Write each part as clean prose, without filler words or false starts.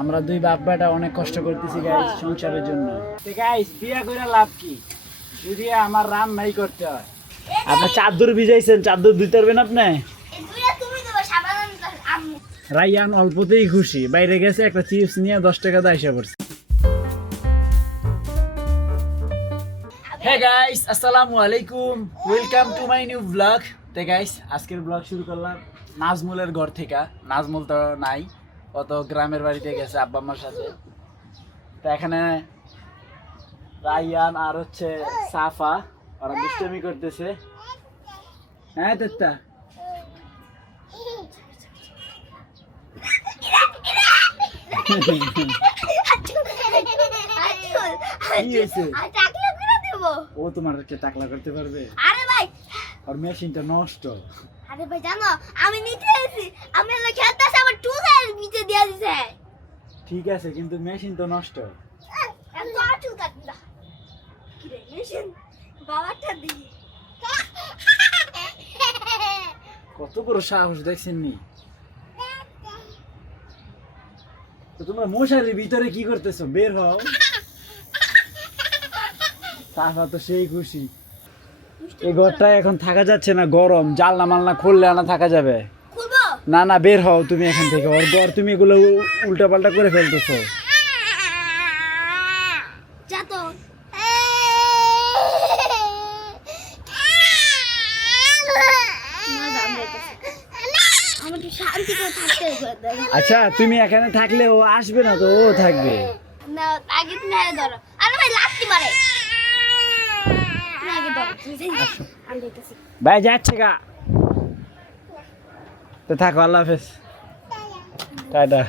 আমরা দুই বাপ বেটা অনেক কষ্ট করতেছি গাইস সংসারের জন্য। তো গাইস বিয়া করে লাভ কি যদি আমার রান নাই করতে হয়? আপনি চাদর ভিজাইছেন, চাদর ধুইতে পারবেন আপনি? রায়ান অল্পতেই খুশি, বাইরে গেছে একটা চিপস নিয়ে 10 টাকা দিয়ে আইসা পড়ছে। হে গাইস, আসসালামু আলাইকুম, welcome to my new blog. তে গাইস আজকের ব্লগ শুরু করলাম নাজমুলের ঘর থেকে। নাজমুল তো নাই, ও তো গ্রামের বাড়িতে গেছে আব্বা আম্মার সাথে। তো এখানে রায়ান আর হচ্ছে সাফা ওরা দুষ্টামি করতেছে। হ্যাঁ তেত্তা ও তোমারকে টাকলা করতে পারবে? আরে ভাই আর মেশিনটা নষ্ট। আরে ভাই জানো আমি নিতে এসেছি, আমি এলা খেলতেছি, আমার টুলের নিচে দিয়ে দিছে। ঠিক আছে কিন্তু মেশিন তো নষ্ট। এত আটু থাকবি না কি রে মেশিন বাবাটা দি। কত বড় সাহস দেখছেন নি? তো তোমরা মশারির ভিতরে কি করতেছো? বের হও। সাফা তো সেই খুশি। এই ঘরটা এখন থাকা যাচ্ছে না, গরম। জানলা মালনা খুললে না থাকা যাবে খুলবো না। না বের হও তুমি এখান থেকে। ওর ঘর তুমি এগুলো উল্টা পাল্টা করে ফেলতেছো। যা তো আমাকে শান্তি করে থাকতে হবে। আচ্ছা তুমি এখানে থাকলে ও আসবে না, তো ও থাকবে না আগে তুমি আরে ধরো। আরে ভাই লাত্তি মারে তুমি আগে ধরো। আমি দেখতেছি ভাই যাচ্ছে গা। তো থাকো, আল্লাহ হাফেজ, টাটা,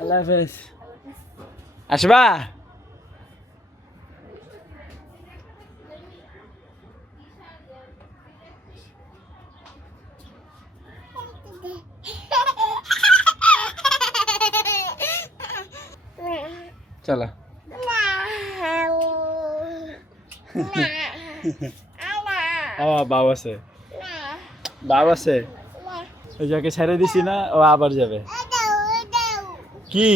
আল্লাহ হাফেজ। আসবা? চলো। ও বাবা আছে, বাবা আছে। ওই যাকে ছেড়ে দিছি না, ও আবার যাবে। কি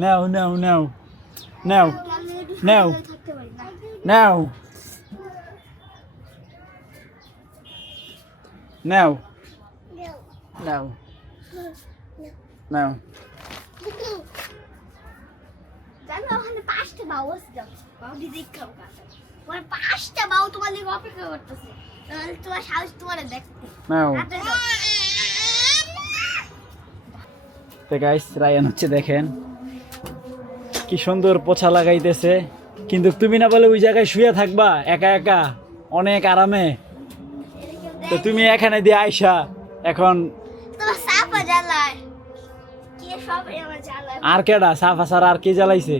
নাও নাও নাও নাও নাও নাও নাও নাও নাও। জানো ওখানে 5টা বাউ আছে, বাউ দিদি খাও কাছে ওর 5টা বাউ তোমার লাগি অপেক্ষা করতেছে। তাহলে তোমার সাহস তোমার দেখতে নাও। হাতে দাও। তো গাইস রায়ান হচ্ছে দেখেন কি সুন্দর পোছা লাগাইতেছে, কিন্তু তুমি না বলে ওই জায়গায় শুয়ে থাকবা একা একা অনেক আরামে। তো তুমি এখানে দিয়ে আইসা এখন তোমার সাফা জ্বালায় কে সবাই আমার জ্বালায়। আর কেডা? সাফা সারা আর কে জ্বালাইছে?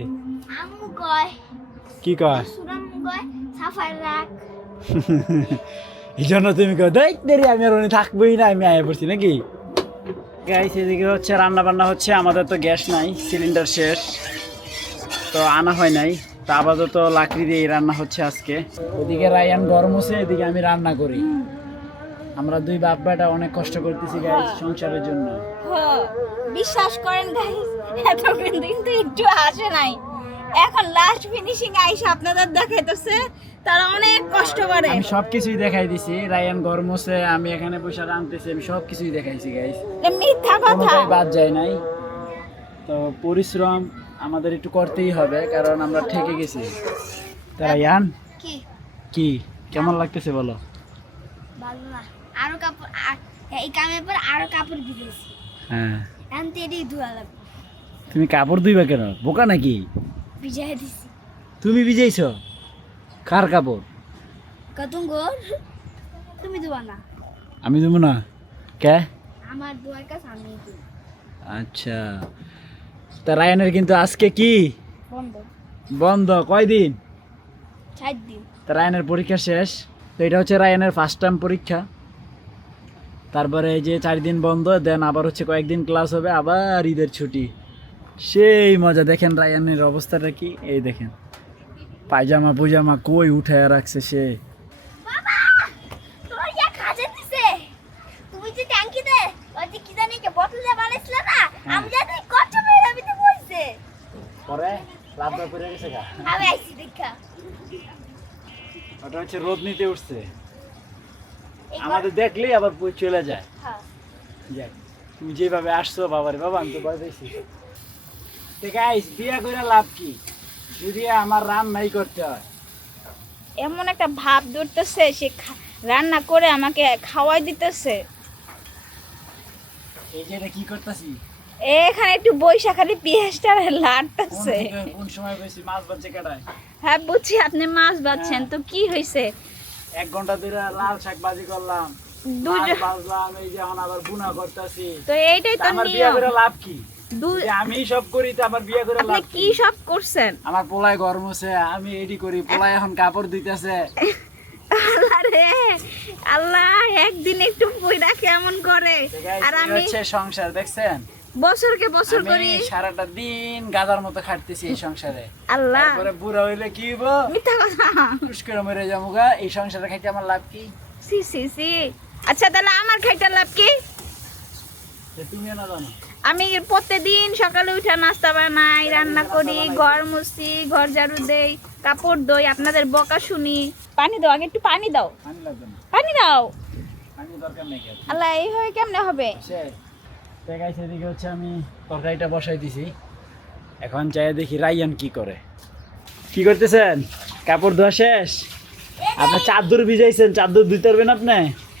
আম্মু কয়, কি কয়? সুরাম্মু কয় সাফাই রাখ। এই জন্য তুমি কো দেখ দেরি আমি আর উনি থাকবোই না, আমি আয়া পড়ছি নাকি? গাইস এদিকে হচ্ছে রান্না বান্না হচ্ছে। আমাদের তো গ্যাস নাই, সিলিন্ডার শেষ, তো আনা হয় নাই। তো আপাতত লাকড়ি দিয়ে রান্না হচ্ছে আজকে। ওদিকে রায়ান গরম হচ্ছে, এদিকে আমি রান্না করি। আমরা দুই বাপ বেটা অনেক কষ্ট করতেছি গাইস সংসারের জন্য। বিশ্বাস করেন গাইস, এত কিন্তু একটু আসে নাই। এখন লাস্ট ফিনিশিং আইসা আপনাদের দেখাইতেছে তারা অনেক কষ্ট করে। আমি সবকিছুই দেখাই দিছি। রায়ান গরম হচ্ছে, আমি এখানে বসে রাঁধতেছি, আমি সবকিছুই দেখাইছি গাইস, মিথ্যা কথা। কোনোটাই বাদ যায় নাই। তো পরিশ্রম আমাদের একটু করতেই হবে, কারণ আমরা ঠেকে গেছি। তা রায়ান কি কি কেমন লাগতেছে বলো? ভালো না, আরো কাপড় এই কামের পর আরো কাপড় ভিজেছি। হ্যাঁ এখন তো এটাই ধোয়া লাগবে। তুমি কাপড় ধুইবা কেন? বোকা নাকি? ভিজাই দিছি। তুমি ভিজাইছো? কার কাপড়? কতুঙ্গর তুমি ধোয়া না, আমি দেবো না। কে? আমার ধোয়ার কাছে আমি দিই। আচ্ছা, তা রায়ানের কিন্তু আজকে কি বন্ধ বন্ধ? কয়দিন? 4 দিন। তা রায়ানের পরীক্ষা শেষ। তো এটা হচ্ছে রায়ানের ফার্স্ট টাইম পরীক্ষা। তারপরে এই যে 4 দিন বন্ধ, দেন আবার হচ্ছে কয়েকদিন ক্লাস হবে, আবার ঈদের ছুটি। সেই মজা। দেখেন রায়ানের অবস্থাটা কি, এই দেখেন পায়জামা পুজামা কই উঠায় রাখছে সে। বাবা তোর ইয়া কাজে আবার পড়ে গেছে গা। আমি আইছি দেখা ওটা হচ্ছে রোদ নিতে উঠছে, এই আমাদের দেখলেই আবার চলে যায়। হ্যাঁ যাক, তুমি যেভাবে আসছো বাবারে বাবা, আমি তো ভয় পেয়েছি। তো গাইস, বিয়ে করে লাভ কি যদি আমার রান্নাই করতে হয়? এমন একটা ভাব ধরতেছে সে রান্না করে আমাকে খাওয়াই দিতেছে। এই যে এটা কি করতেছি? এখানে একটু বৈশাখালি পেঁয়াজটা লাড়তেছে। কোন সময় বেশি মাছ বাচ্চা কাটায়? হ্যাঁ বুঝছি আপনি মাছ বাচ্ছেন, তো কি হয়েছে? 1 ঘন্টা ধরে লাল শাক ভাজি করলাম, মাছ ভাজলাম, এই যে এখন আবার বুনা করতেছি। তো এইটাই তো আমার বিয়ে নিয়ম। করে লাভ কি? যে আমি সব করি তো আমার বিয়ে করে আপনি লাভ কি সব করছেন? আমার পোলায় গরম হচ্ছে, আমি এডি করি, পোলায় এখন কাপড় দিতেছে। আল্লাহ রে আল্লাহ, একদিন একটু পয়দা কেমন করে। আর এই আমি হচ্ছে সংসার, দেখছেন? বছরকে বছর আমি করি। সারাটা দিন গাধার মতো খাটতেছি এই সংসারে। আল্লাহ, তারপরে বুড়া হইলে কি হইব? মিথ্যা কথা। পুষ্কর মরে যামুগা। এই সংসারে খাইতে আমার লাভ কি? সি সি সি। আচ্ছা তাহলে আমার খাইটার লাভ কি? যে তুমিও না জানো। আমি প্রত্যেকদিন সকালে উঠে নাস্তা বানাই, রান্না করি, ঘর মুছি, ঘর ঝাড়ু দেই, কাপড় ধুই, আপনাদের বকা শুনি। পানি দাও, আগে একটু পানি দাও, পানি লাগবে না, পানি দাও। পানি দরকার নেই। আল্লাহ, এইভাবে কেমনে হবে? গাইস, এদিকে হচ্ছে আমি তরকারিটা বসাই দিছি, এখন চাই দেখি রাইয়ান কি করে। কি করতেছেন? কাপড় ধোয়া শেষ? আপনি চাদর ভিজাইছেন, চাদর ধুইতে পারবেন আপনি?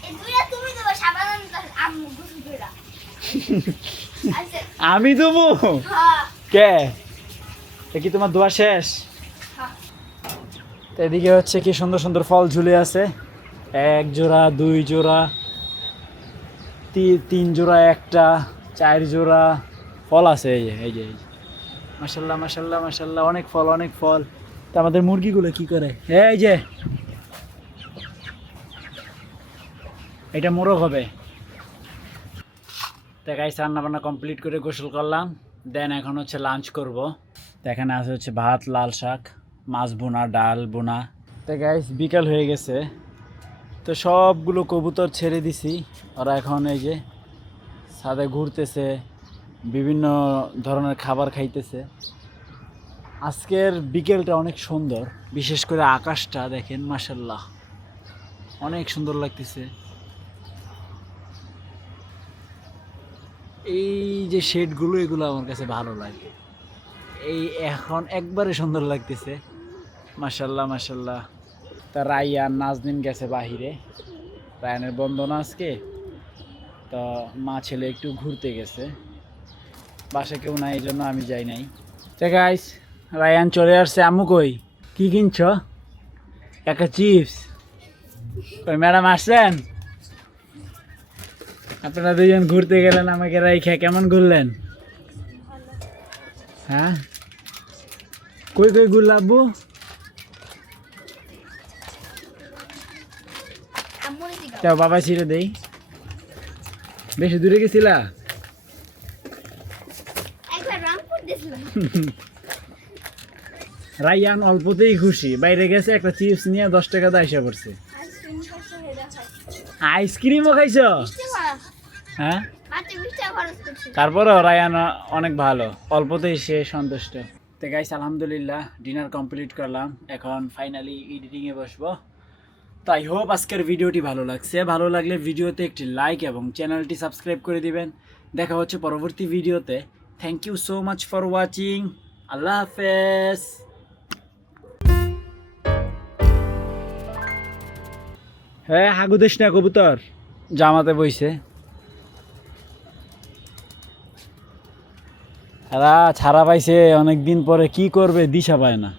এই দুইটা তুমি দেবো সাবান আম্মু গুছু দুইটা আচ্ছা আমি দেবো? হ্যাঁ কে? এ কি তোমার ধোয়া শেষ? হ্যাঁ তো এদিকে হচ্ছে কি সুন্দর সুন্দর ফল ঝুলে আছে, 1 জোড়া, 2 জোড়া, 3 জোড়া, 1টা, 4 জোড়া ফল আছে। এই যে মাশাল্লাহ মাশাল্লাহ মাশাল্লাহ, অনেক ফল অনেক ফল। তো আমাদের মুরগিগুলো কি করে? এই যে এটা মোরগ হবে। তো গাইস, রান্না বান্না কমপ্লিট করে গোসল করলাম, দেন এখন হচ্ছে লাঞ্চ করব। তো এখানে আছে হচ্ছে ভাত, লাল শাক, মাছ বোনা, ডাল বোনা। তো গাইস, বিকাল হয়ে গেছে, তো সবগুলো কবুতর ছেড়ে দিছি। ওরা এখন এই যে ছাদে ঘুরতেছে, বিভিন্ন ধরনের খাবার খাইতেছে। আজকের বিকেলটা অনেক সুন্দর, বিশেষ করে আকাশটা দেখেন, মাশাল্লাহ অনেক সুন্দর লাগতেছে। এই যে শেডগুলো, এগুলো আমার কাছে ভালো লাগে। এই এখন একবারে সুন্দর লাগতেছে, মাশাল্লাহ মাশাল্লাহ। তা রাইয়ান নাজনীন গেছে বাহিরে, রায়ানের বন্ধনা আজকে, তো মা ছেলে একটু ঘুরতে গেছে, বাসা কেউ নাই, এই জন্য আমি যাই নাই। তো গাইস, রায়ান চলে আসছে। আম্মু কই? কি কিনছ? একটা চিপস। কই ম্যাডাম আসছেন? আপনারা দুজন ঘুরতে গেলেন, আমাকে রাইখা কেমন ঘুরলেন? হ্যাঁ, কই কই ঘুরল আব্বু? আম্মু নিতে গাও তাও বাবা ছিঁড়ে দেই। বেশি দূরে গেছিলা? একবার রংপুর দিছিলাম রাইয়ান অল্পতেই খুশি, বাইরে গেছে, একটা চিপস নিয়ে 10 টাকা দিয়ে আইসা পড়ছে। আইসক্রিম খাইছে হে দেখাই আইসক্রিমও খাইছ? মিষ্টি খরচ হ্যাঁ, মাত্র 20 টাকা খরচ করছি তারপরেও রায়ান অনেক ভালো, অল্পতেই সে সন্তুষ্ট। তো গাইস, আলহামদুলিল্লাহ ডিনার কমপ্লিট করলাম, এখন ফাইনালি এডিটিংয়ে বসবো। তো আই হোপ আজকের ভিডিওটি ভালো লাগছে, ভালো লাগলে ভিডিওতে একটি লাইক এবং চ্যানেলটি সাবস্ক্রাইব করে দিবেন। দেখা হচ্ছে পরবর্তী ভিডিওতে। Thank you so much for watching. Allah হাফেজ। হ্যাঁ, হাগু দিস না কবুতর, জামাতে বইছে। এরা ছাড়া পাইছে অনেক দিন পরে, কি করবে দিশা পায় না।